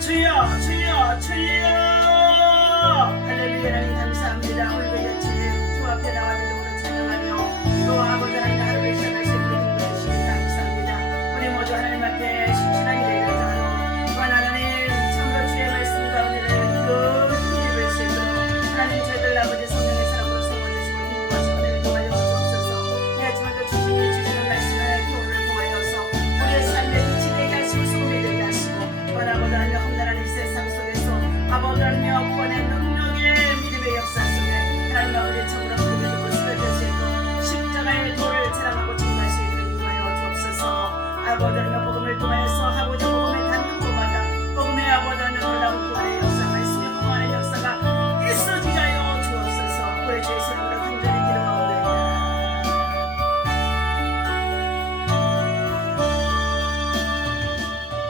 주여 주여 할렐루야. 하나님 감사합니다. 오늘도 여친 주 앞에 나와 믿음으로 찬양하며 또 아버지 하나님 하루를 시작할 수 있는 힘을 주시니 감사합니다. 우리 모두 하나님 앞에 신실하게 되는 자로 또한 하나님 참으로 주의 말씀 가운데를 그 힘입을 수 있도록 하나님 저희들 아버지 성령의 사랑으로 세워주시고 인도하시고 은혜를 통하여 주옵소서. 내 아침마다 주시는 말씀을 교훈을 통하여서 우리의 삶에 빛이 되게 하시고 소금이 되게 하시고 또한 아버지 하나님 험난한 이 세상 속에서 아버지 하나님 구원의 능력의 믿음의 역사 속에 하나님 아버지 참으로 그들을 쓰러져서 십자가의 도를 자랑하고 증거하시기를 인도하여 주옵소서. 아버지 하나님 복음을 통하여서 하고자 복음에 닿는 곳마다 복음의 아버지 하나님 놀라운 구원의 역사 말씀의 구원의 역사가 있어지게 하여 주옵소서. 우리 주의 이름으로 간절히 기도하옵나이다.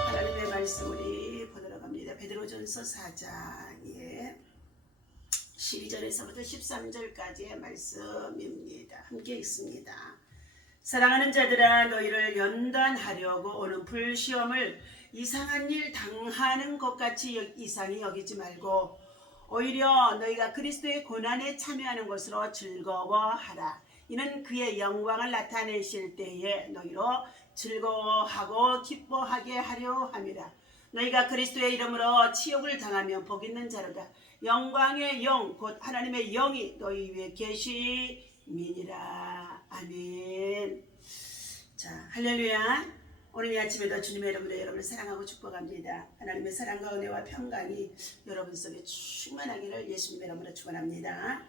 하나님의 말씀 우리 보도록 합니다. 베드로전서 4장의 12절에서부터 13절까지의 말씀입니다. 함께 읽습니다. 사랑하는 자들아, 너희를 연단하려고 오는 불시험을 이상한 일 당하는 것 같이 이상히 여기지 말고 오히려 너희가 그리스도의 고난에 참여하는 것으로 즐거워하라. 이는 그의 영광을 나타내실 때에 너희로 즐거워하고 기뻐하게 하려 함이라. 너희가 그리스도의 이름으로 치욕을 당하면 복 있는 자로다. 영광의 영 곧 하나님의 영이 너희 위에 계시미니라. 아멘. 자, 할렐루야. 오늘 이 아침에도 주님의 이름으로 여러분을 사랑하고 축복합니다. 하나님의 사랑과 은혜와 평강이 여러분 속에 충만하기를 예수님의 이름으로 축원합니다.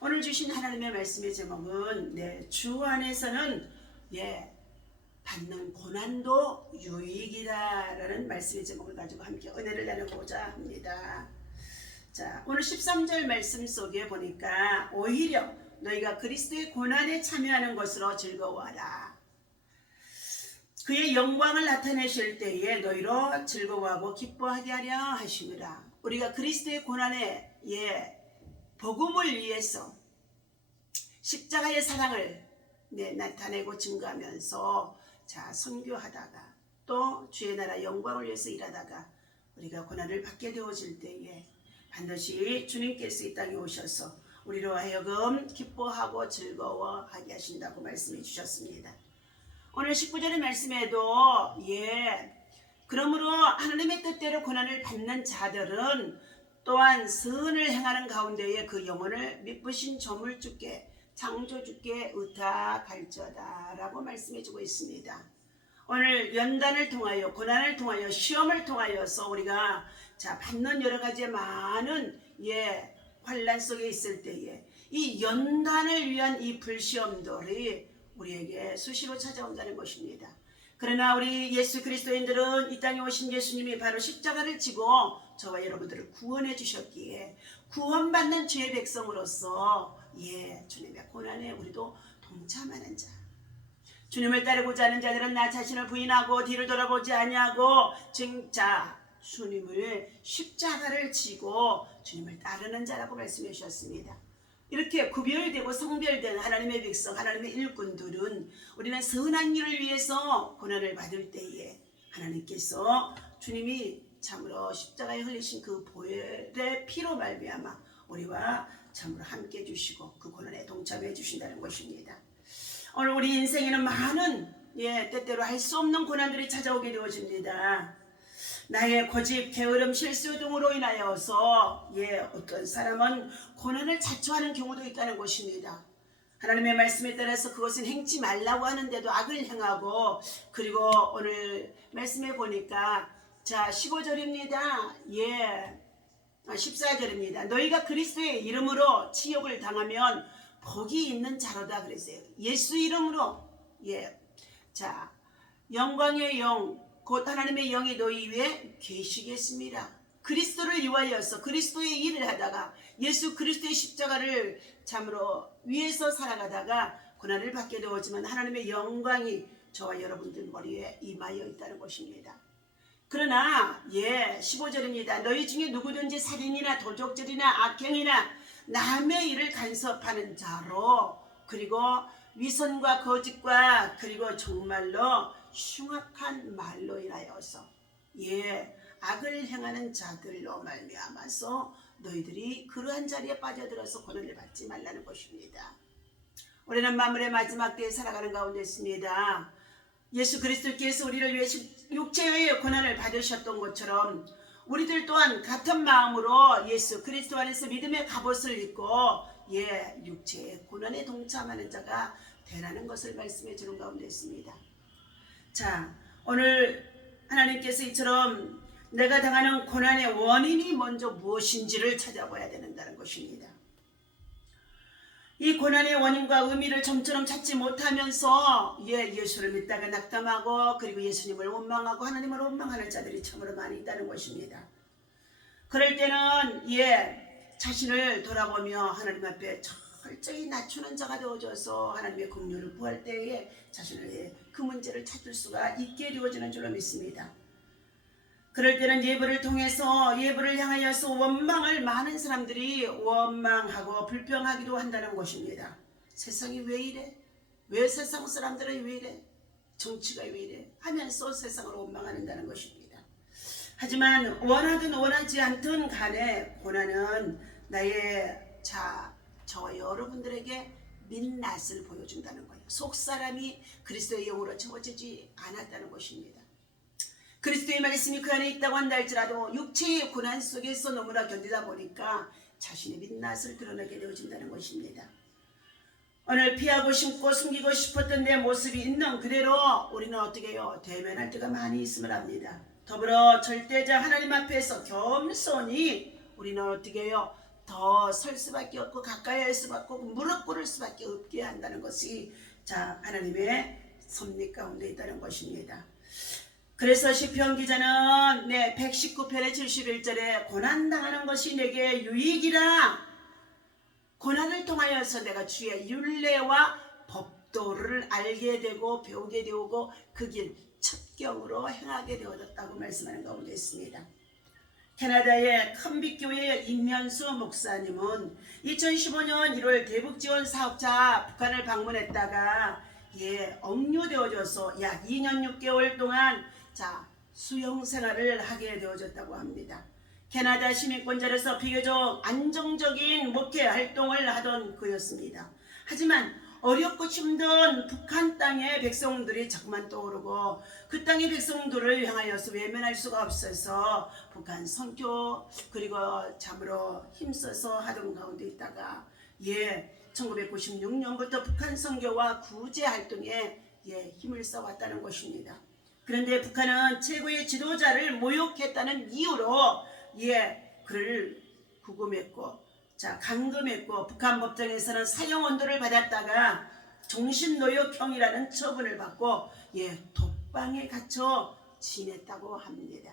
오늘 주신 하나님의 말씀의 제목은 주 안에서는 받는 고난도 유익이다라는 말씀의 제목을 가지고 함께 은혜를 나누고자 합니다. 자, 오늘 13절 말씀 속에 보니까 오히려 너희가 그리스도의 고난에 참여하는 것으로 즐거워하라. 그의 영광을 나타내실 때에 너희로 즐거워하고 기뻐하게 하려 하심이라. 우리가 그리스도의 고난에 복음을 위해서 십자가의 사랑을 나타내고 증거하면서 선교하다가 또 주의 나라 영광을 위해서 일하다가 우리가 고난을 받게 되어질 때에 반드시 주님께서 이 땅에 오셔서 우리로 하여금 기뻐하고 즐거워하게 하신다고 말씀해 주셨습니다. 오늘 19절의 말씀에도 그러므로 하나님의 뜻대로 고난을 받는 자들은 또한 선을 행하는 가운데에 그 영혼을 미쁘신 조물주께 창조주께 의탁할지어다 라고 말씀해 주고 있습니다. 오늘 연단을 통하여 고난을 통하여 시험을 통하여서 우리가 받는 여러 가지의 많은 환난 속에 있을 때에 이 연단을 위한 이 불시험들이 우리에게 수시로 찾아온다는 것입니다. 그러나 우리 예수 그리스도인들은 이 땅에 오신 예수님이 바로 십자가를 지고 저와 여러분들을 구원해 주셨기에 구원받는 주의 백성으로서 주님의 고난에 우리도 동참하는 자, 주님을 따르고자 하는 자들은 나 자신을 부인하고 뒤를 돌아보지 아니하고 진짜 주님을 십자가를 지고 주님을 따르는 자라고 말씀해 주셨습니다. 이렇게 구별되고 성별된 하나님의 백성, 하나님의 일꾼들은 우리는 선한 일을 위해서 고난을 받을 때에 하나님께서 주님이 참으로 십자가에 흘리신 그 보혈의 피로 말미암아 우리와 참으로 함께 해주시고 그 고난에 동참해 주신다는 것입니다. 오늘 우리 인생에는 많은 때때로 할 수 없는 고난들이 찾아오게 되어집니다. 나의 고집, 게으름, 실수 등으로 인하여서 어떤 사람은 고난을 자초하는 경우도 있다는 것입니다. 하나님의 말씀에 따라서 그것은 행치 말라고 하는데도 악을 행하고, 그리고 오늘 말씀에 보니까 15절입니다. 14절입니다. 너희가 그리스도의 이름으로 치욕을 당하면 복이 있는 자로다 그랬어요. 예수 이름으로 영광의 영 곧 하나님의 영이 너희 위에 계시겠습니다. 그리스도를 위하여서 그리스도의 일을 하다가 예수 그리스도의 십자가를 참으로 위해서 살아가다가 고난을 받게 되었지만 하나님의 영광이 저와 여러분들 머리에 임하여 있다는 것입니다. 그러나 15절입니다. 너희 중에 누구든지 살인이나 도적질이나 악행이나 남의 일을 간섭하는 자로 그리고 위선과 거짓과 그리고 정말로 흉악한 말로 인하여서 악을 행하는 자들로 말미암아서 너희들이 그러한 자리에 빠져들어서 고난을 받지 말라는 것입니다. 우리는 만물의 마지막 때에 살아가는 가운데 있습니다. 예수 그리스도께서 우리를 위해 육체의 고난을 받으셨던 것처럼 우리들 또한 같은 마음으로 예수 그리스도 안에서 믿음의 갑옷을 입고 육체의 고난에 동참하는 자가 되라는 것을 말씀해 주는 가운데 있습니다. 자, 오늘 하나님께서 이처럼 내가 당하는 고난의 원인이 먼저 무엇인지를 찾아봐야 된다는 것입니다. 이 고난의 원인과 의미를 점처럼 찾지 못하면서 예수를 믿다가 낙담하고 그리고 예수님을 원망하고 하나님을 원망하는 자들이 참으로 많이 있다는 것입니다. 그럴 때는 자신을 돌아보며 하나님 앞에 철저히 낮추는 자가 되어져서 하나님의 긍휼을 구할 때에 자신을 그 문제를 찾을 수가 있게 되어지는 줄로 믿습니다. 그럴 때는 예배를 통해서 예배를 향하여서 원망을 많은 사람들이 원망하고 불평하기도 한다는 것입니다. 세상이 왜 이래? 왜 세상 사람들은 왜 이래? 정치가 왜 이래? 하면서 세상을 원망한다는 것입니다. 하지만 원하든 원하지 않든 간에 고난은 나의 저와 여러분들에게 민낯을 보여준다는 거예요. 속사람이 그리스도의 영으로 채워지지 않았다는 것입니다. 그리스도의 말씀이 그 안에 있다고 한다 할지라도 육체의 고난 속에서 너무나 견디다 보니까 자신의 민낯을 드러내게 되어진다는 것입니다. 오늘 피하고 심고 숨기고 싶었던 내 모습이 있는 그대로 우리는 어떻게 해요? 대면할 때가 많이 있음을 합니다. 더불어 절대자 하나님 앞에서 겸손히 우리는 어떻게 해요? 더 설 수밖에 없고 가까이 할 수밖에 없고 무릎 꿇을 수밖에 없게 한다는 것이 하나님의 섭리 가운데 있다는 것입니다. 그래서 시편 기자는 119편의 71절에 고난당하는 것이 내게 유익이라 고난을 통하여서 내가 주의 율례와 법도를 알게 되고 배우게 되고 그 길 첩경으로 행하게 되어졌다고 말씀하는 가운데 있습니다. 캐나다의 큰빛교회의 임면수 목사님은 2015년 1월 대북지원 사업자 북한을 방문했다가 억류되어져서 약 2년 6개월 동안 수용생활을 하게 되어졌다고 합니다. 캐나다 시민권자로서 비교적 안정적인 목회 활동을 하던 그였습니다. 하지만 어렵고 힘든 북한 땅의 백성들이 자꾸만 떠오르고 그 땅의 백성들을 향하여서 외면할 수가 없어서 북한 선교 그리고 참으로 힘써서 하던 가운데 있다가 1996년부터 북한 선교와 구제 활동에 힘을 써왔다는 것입니다. 그런데 북한은 최고의 지도자를 모욕했다는 이유로 그를 구금했고 감금했고 북한 법정에서는 사형 언도를 받았다가 종신노역형이라는 처분을 받고 독방에 갇혀 지냈다고 합니다.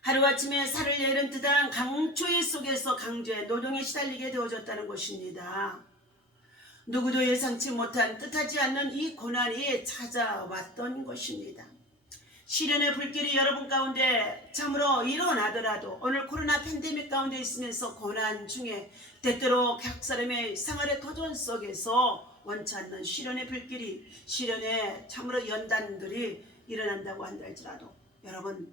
하루아침에 살을 내는 듯한 강추위 속에서 강제의 노동에 시달리게 되어졌다는 것입니다. 누구도 예상치 못한 뜻하지 않는 이 고난이 찾아왔던 것입니다. 시련의 불길이 여러분 가운데 참으로 일어나더라도 오늘 코로나 팬데믹 가운데 있으면서 고난 중에 때때로 각 사람의 생활의 도전 속에서 원치 않는 시련의 불길이 시련의 참으로 연단들이 일어난다고 한다 할지라도 여러분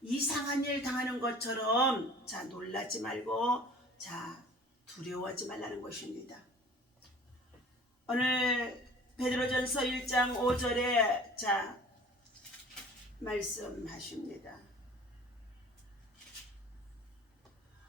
이상한 일 당하는 것처럼 놀라지 말고 두려워하지 말라는 것입니다. 오늘 베드로전서 1장 5절에 말씀하십니다.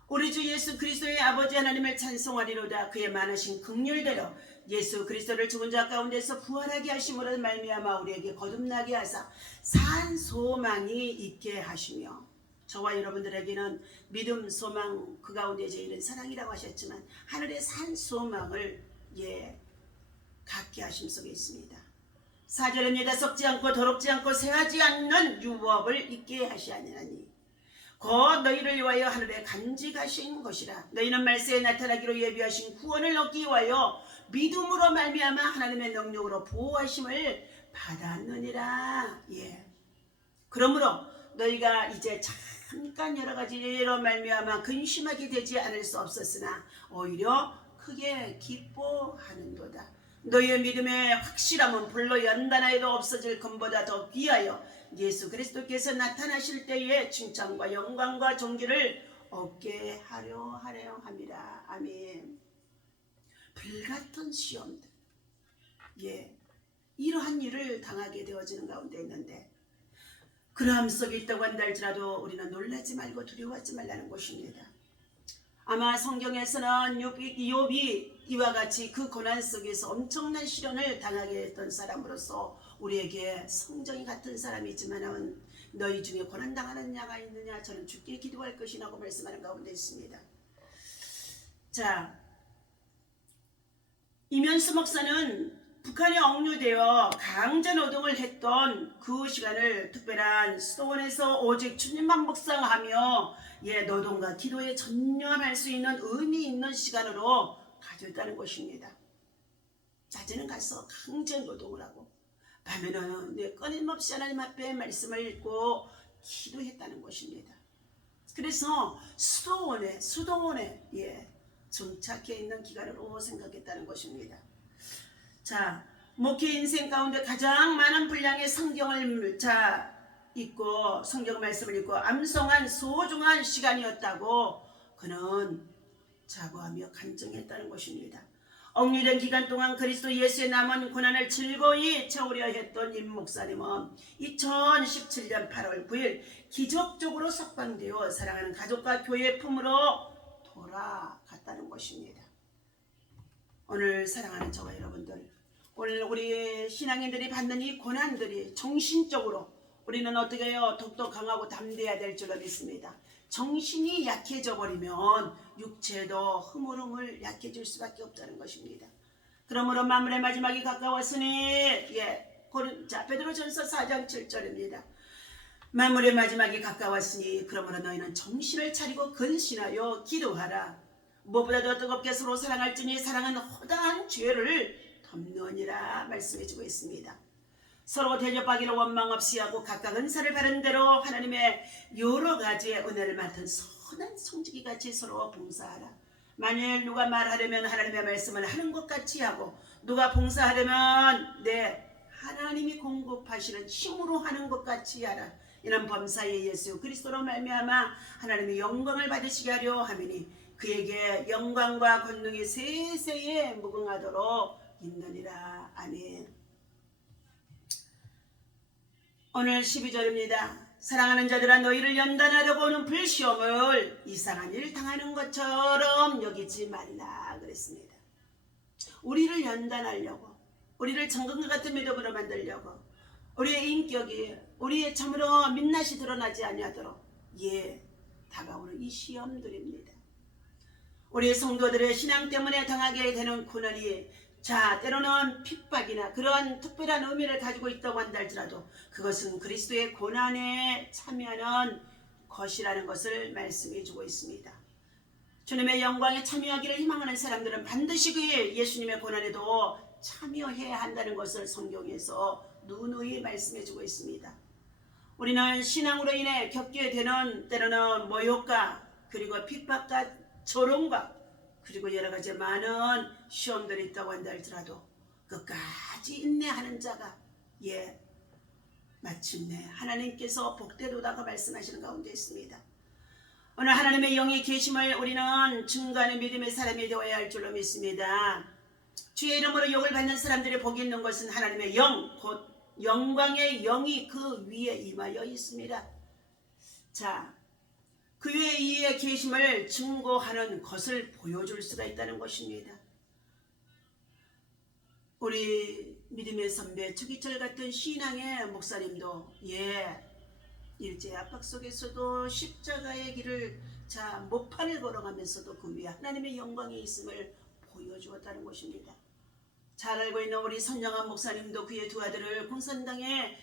우리 주 예수 그리스도의 아버지 하나님을 찬송하리로다. 그의 많으신 긍휼대로 예수 그리스도를 죽은 자 가운데서 부활하게 하심으로 말미암아 우리에게 거듭나게 하사 산 소망이 있게 하시며 저와 여러분들에게는 믿음, 소망 그 가운데 제일은 사랑이라고 하셨지만 하늘의 산 소망을 갖게 하심 속에 있습니다. 4절입니다. 썩지 않고 더럽지 않고 새하지 않는 유업을 있게 하시하니라니 곧 너희를 위하여 하늘에 간직하신 것이라. 너희는 말세에 나타나기로 예비하신 구원을 얻기 위하여 믿음으로 말미암아 하나님의 능력으로 보호하심을 받았느니라. 그러므로 너희가 이제 잠깐 여러 가지로 말미암아 근심하게 되지 않을 수 없었으나 오히려 크게 기뻐하는도다. 너희의 믿음의 확실함은 불로 연단하여도 없어질 금보다 더 귀하여 예수 그리스도께서 나타나실 때에 칭찬과 영광과 존귀를 얻게 하려 함이라. 아멘. 불같은 시험들, 이러한 일을 당하게 되어지는 가운데 있는데, 그러함 속에 있다고 한다 할지라도 우리는 놀라지 말고 두려워하지 말라는 것입니다. 아마 성경에서는 욥이 이와 같이 그 고난 속에서 엄청난 시련을 당하게 했던 사람으로서 우리에게 성정이 같은 사람이지만은 너희 중에 고난 당하는 자가 있느냐, 저는 주께 기도할 것이라고 말씀하는 가운데 있습니다. 자, 이면수 목사는 북한에 억류되어 강제노동을 했던 그 시간을 특별한 수도원에서 오직 주님만 묵상하며 노동과 기도에 전념할 수 있는 의미 있는 시간으로 가졌다는 것입니다. 낮에는 가서 강제노동을 하고 밤에는 끊임없이 하나님 앞에 말씀을 읽고 기도했다는 것입니다. 그래서 수도원에 정착해 있는 기간으로 생각했다는 것입니다. 자, 목회 인생 가운데 가장 많은 분량의 성경을 읽고 성경 말씀을 읽고 암송한 소중한 시간이었다고 그는 자부하며 간증했다는 것입니다. 억류된 기간 동안 그리스도 예수의 남은 고난을 즐거이 채우려 했던 임 목사님은 2017년 8월 9일 기적적으로 석방되어 사랑하는 가족과 교회 품으로 돌아갔다는 것입니다. 오늘 사랑하는 저와 여러분들, 오늘 우리 신앙인들이 받는 이 고난들이 정신적으로 우리는 어떻게 해요? 더욱더 강하고 담대해야 될 줄로 믿습니다. 정신이 약해져 버리면 육체도 흐물흐물 약해질 수밖에 없다는 것입니다. 그러므로 만물의 마지막이 가까웠으니 베드로전서 4장 7절입니다. 만물의 마지막이 가까웠으니 그러므로 너희는 정신을 차리고 근신하여 기도하라. 무엇보다도 뜨겁게 서로 사랑할지니 사랑은 허다한 죄를 덮느니라 말씀해주고 있습니다. 서로 대접하기를 원망 없이 하고 각각 은사를 바른 대로 하나님의 여러 가지의 은혜를 맡은 선한 성지기같이 서로 봉사하라. 만일 누가 말하려면 하나님의 말씀을 하는 것 같이 하고 누가 봉사하려면 하나님이 공급하시는 힘으로 하는 것 같이 하라. 이는 범사의 예수 그리스도로 말미암아 하나님의 영광을 받으시게 하려 함이니 그에게 영광과 권능이 세세에 무궁하도록 있느니라. 아멘. 오늘 12절입니다. 사랑하는 자들아 너희를 연단하려고 오는 불시험을 이상한 일 당하는 것처럼 여기지 말라 그랬습니다. 우리를 연단하려고, 우리를 정금과 같은 믿음으로 만들려고, 우리의 인격이, 우리의 참으로 민낯이 드러나지 아니하도록 다가오는 이 시험들입니다. 우리 성도들의 신앙 때문에 당하게 되는 고난이 때로는 핍박이나 그러한 특별한 의미를 가지고 있다고 한다 할지라도 그것은 그리스도의 고난에 참여하는 것이라는 것을 말씀해 주고 있습니다. 주님의 영광에 참여하기를 희망하는 사람들은 반드시 그의 예수님의 고난에도 참여해야 한다는 것을 성경에서 누누이 말씀해 주고 있습니다. 우리는 신앙으로 인해 겪게 되는 때로는 모욕과 그리고 핍박과 조롱과 그리고 여러 가지 많은 시험들이 있다고 한다 할지라도 끝까지 인내하는 자가 마침내 하나님께서 복되도다가 말씀하시는 가운데 있습니다. 오늘 하나님의 영의 계심을 우리는 증거하는 믿음의 사람이 되어야 할 줄로 믿습니다. 주의 이름으로 욕을 받는 사람들이 복이 있는 것은 하나님의 영, 곧 영광의 영이 그 위에 임하여 있습니다. 그 위에 이의 계심을 증거하는 것을 보여줄 수가 있다는 것입니다. 우리 믿음의 선배 주기철 같은 신앙의 목사님도 일제 압박 속에서도 십자가의 길을 모판을 걸어가면서도 그 위에 하나님의 영광이 있음을 보여주었다는 것입니다. 잘 알고 있는 우리 선영한 목사님도 그의 두 아들을 공산당에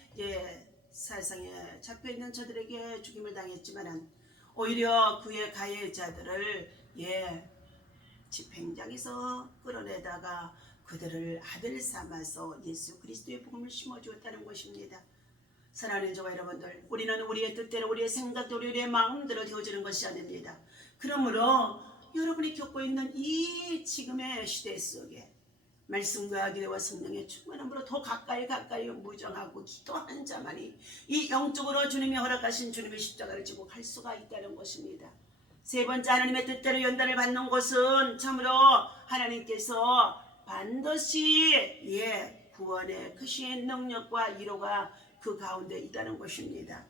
사상에 잡혀있는 저들에게 죽임을 당했지만 오히려 그의 가해자들을 집행장에서 끌어내다가 그들을 아들 삼아서 예수 그리스도의 복음을 심어주었다는 것입니다. 사랑하는 저와 여러분들, 우리는 우리의 뜻대로 우리의 생각대로 우리의 마음대로 되어지는 것이 아닙니다. 그러므로 여러분이 겪고 있는 이 지금의 시대 속에 말씀과 기도와 성령의 충만함으로 더 가까이 무정하고 기도하는 자만이 이 영적으로 주님이 허락하신 주님의 십자가를 지고 갈 수가 있다는 것입니다. 세 번째, 하나님의 뜻대로 연단을 받는 것은 참으로 하나님께서 반드시 구원의 크신 능력과 위로가 그 가운데 있다는 것입니다.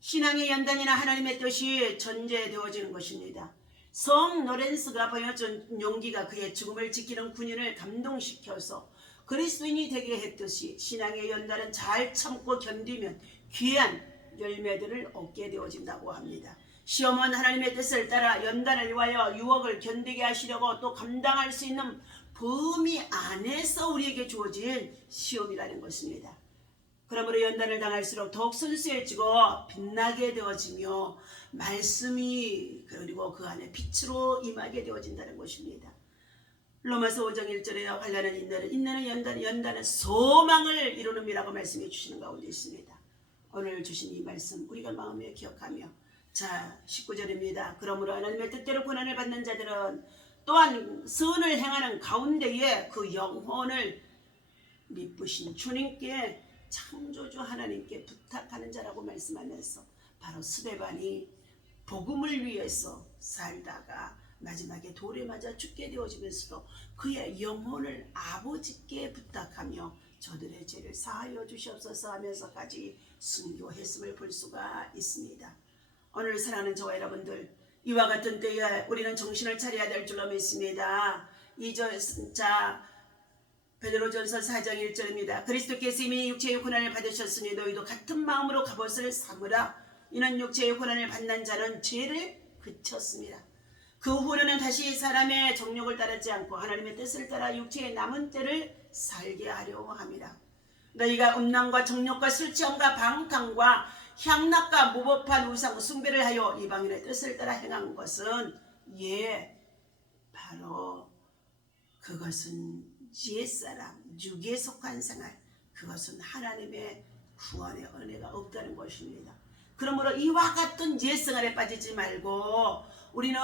신앙의 연단이나 하나님의 뜻이 전제되어지는 것입니다. 성 로렌스가 보여준 용기가 그의 죽음을 지키는 군인을 감동시켜서 그리스도인이 되게 했듯이 신앙의 연단은 잘 참고 견디면 귀한 열매들을 얻게 되어진다고 합니다. 시험은 하나님의 뜻을 따라 연단을 위하여 유혹을 견디게 하시려고 또 감당할 수 있는 범위 안에서 우리에게 주어진 시험이라는 것입니다. 그러므로 연단을 당할수록 더욱 순수해지고 빛나게 되어지며 말씀이 그리고 그 안에 빛으로 임하게 되어진다는 것입니다. 로마서 5장 1절에 환난은 인내는 연단은 소망을 이루는 미라고 말씀해 주시는 가운데 있습니다. 오늘 주신 이 말씀 우리가 마음에 기억하며, 자 19절입니다. 그러므로 하나님의 뜻대로 고난을 받는 자들은 또한 선을 행하는 가운데에 그 영혼을 미쁘신 주님께 창조주 하나님께 부탁하는 자라고 말씀하면서 바로 스데반이 복음을 위해서 살다가 마지막에 돌에 맞아 죽게 되어지면서도 그의 영혼을 아버지께 부탁하며 저들의 죄를 사하여 주시옵소서 하면서까지 순교했음을 볼 수가 있습니다. 오늘 사랑하는 저와 여러분들, 이와 같은 때에 우리는 정신을 차려야 될 줄로 믿습니다. 베드로전서 4장 1절입니다. 그리스도께서 이미 육체의 고난을 받으셨으니 너희도 같은 마음으로 갑옷을 삼으라. 이는 육체의 고난을 받는 자는 죄를 그쳤습니다. 그 후로는 다시 사람의 정욕을 따르지 않고 하나님의 뜻을 따라 육체의 남은 때를 살게 하려고 합니다. 너희가 음란과 정욕과 술 취함과 방탕과 향락과 무법한 우상 숭배를 하여 이방인의 뜻을 따라 행한 것은 바로 그것은 옛사람, 육에 속한 생활, 그것은 하나님의 구원의 은혜가 없다는 것입니다. 그러므로 이와 같은 옛생활에 빠지지 말고 우리는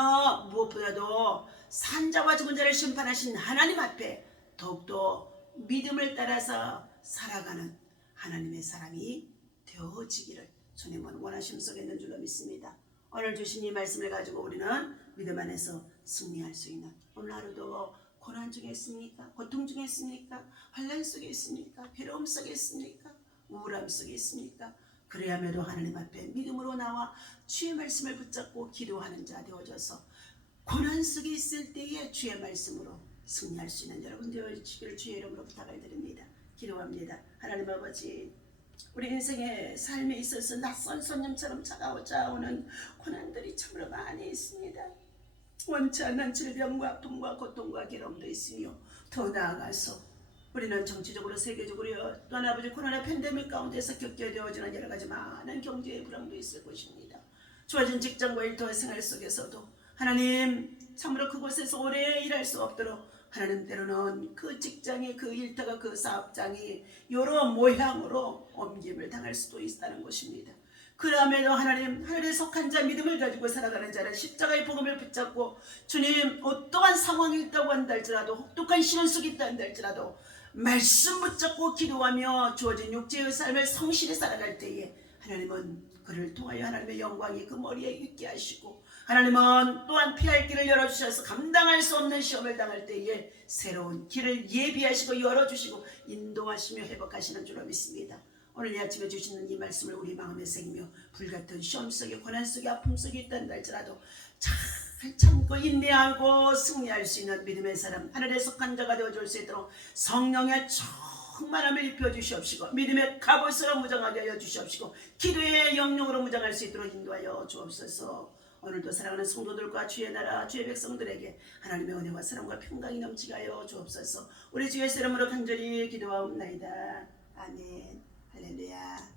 무엇보다도 산자와 죽은 자를 심판하신 하나님 앞에 더욱더 믿음을 따라서 살아가는 하나님의 사람이 되어지기를 주님은 원하심 속에 있는 줄로 믿습니다. 오늘 주신 이 말씀을 가지고 우리는 믿음 안에서 승리할 수 있는, 오늘 하루도 고난 중에 있습니까? 고통 중에 있습니까? 환난 속에 있습니까? 괴로움 속에 있습니까? 우울함 속에 있습니까? 그래야매도 하나님 앞에 믿음으로 나와 주의 말씀을 붙잡고 기도하는 자 되어져서 고난 속에 있을 때에 주의 말씀으로 승리할 수 있는 여러분 되어주시기를 주의 이름으로 부탁을 드립니다. 기도합니다. 하나님 아버지, 우리 인생의 삶에 있어서 낯선 손님처럼 찾아오는 고난들이 참으로 많이 있습니다. 원치 않는 질병과 아픔과 고통과 괴로움도 있으며, 더 나아가서 우리는 정치적으로 세계적으로 또한 아버지 코로나 팬데믹 가운데서 겪게 되어지는 여러 가지 많은 경제의 불황도 있을 것입니다. 주어진 직장과 일터의 생활 속에서도 하나님 참으로 그곳에서 오래 일할 수 없도록 하나님 때로는 그 직장이, 그 일터가, 그 사업장이 여러 모양으로 옮김을 당할 수도 있다는 것입니다. 그럼에도 하나님, 하늘에 속한 자, 믿음을 가지고 살아가는 자는 십자가의 복음을 붙잡고 주님 어떠한 상황이 있다고 한다 할지라도, 혹독한 시련 속에 있다 한다 할지라도 말씀 붙잡고 기도하며 주어진 육체의 삶을 성실히 살아갈 때에 하나님은 그를 통하여 하나님의 영광이 그 머리에 있게 하시고, 하나님은 또한 피할 길을 열어주셔서 감당할 수 없는 시험을 당할 때에 새로운 길을 예비하시고 열어주시고 인도하시며 회복하시는 줄로 믿습니다. 오늘 이 아침에 주시는 이 말씀을 우리 마음에 새기며 불같은 시험 속에, 고난 속에, 아픔 속에 있다는 할지라도 잘 참고 인내하고 승리할 수 있는 믿음의 사람, 하늘에 속한 자가 되어줄 수 있도록 성령의 충만함을 입혀주시옵시고, 믿음의 갑옷으로 무장하게 하여 주시옵시고, 기도의 영역으로 무장할 수 있도록 인도하여 주옵소서. 오늘도 사랑하는 성도들과 주의 나라, 주의 백성들에게 하나님의 은혜와 사랑과 평강이 넘치게 하여 주옵소서. 우리 주 예수 이름으로 간절히 기도하옵나이다. 아멘. 할렐루야.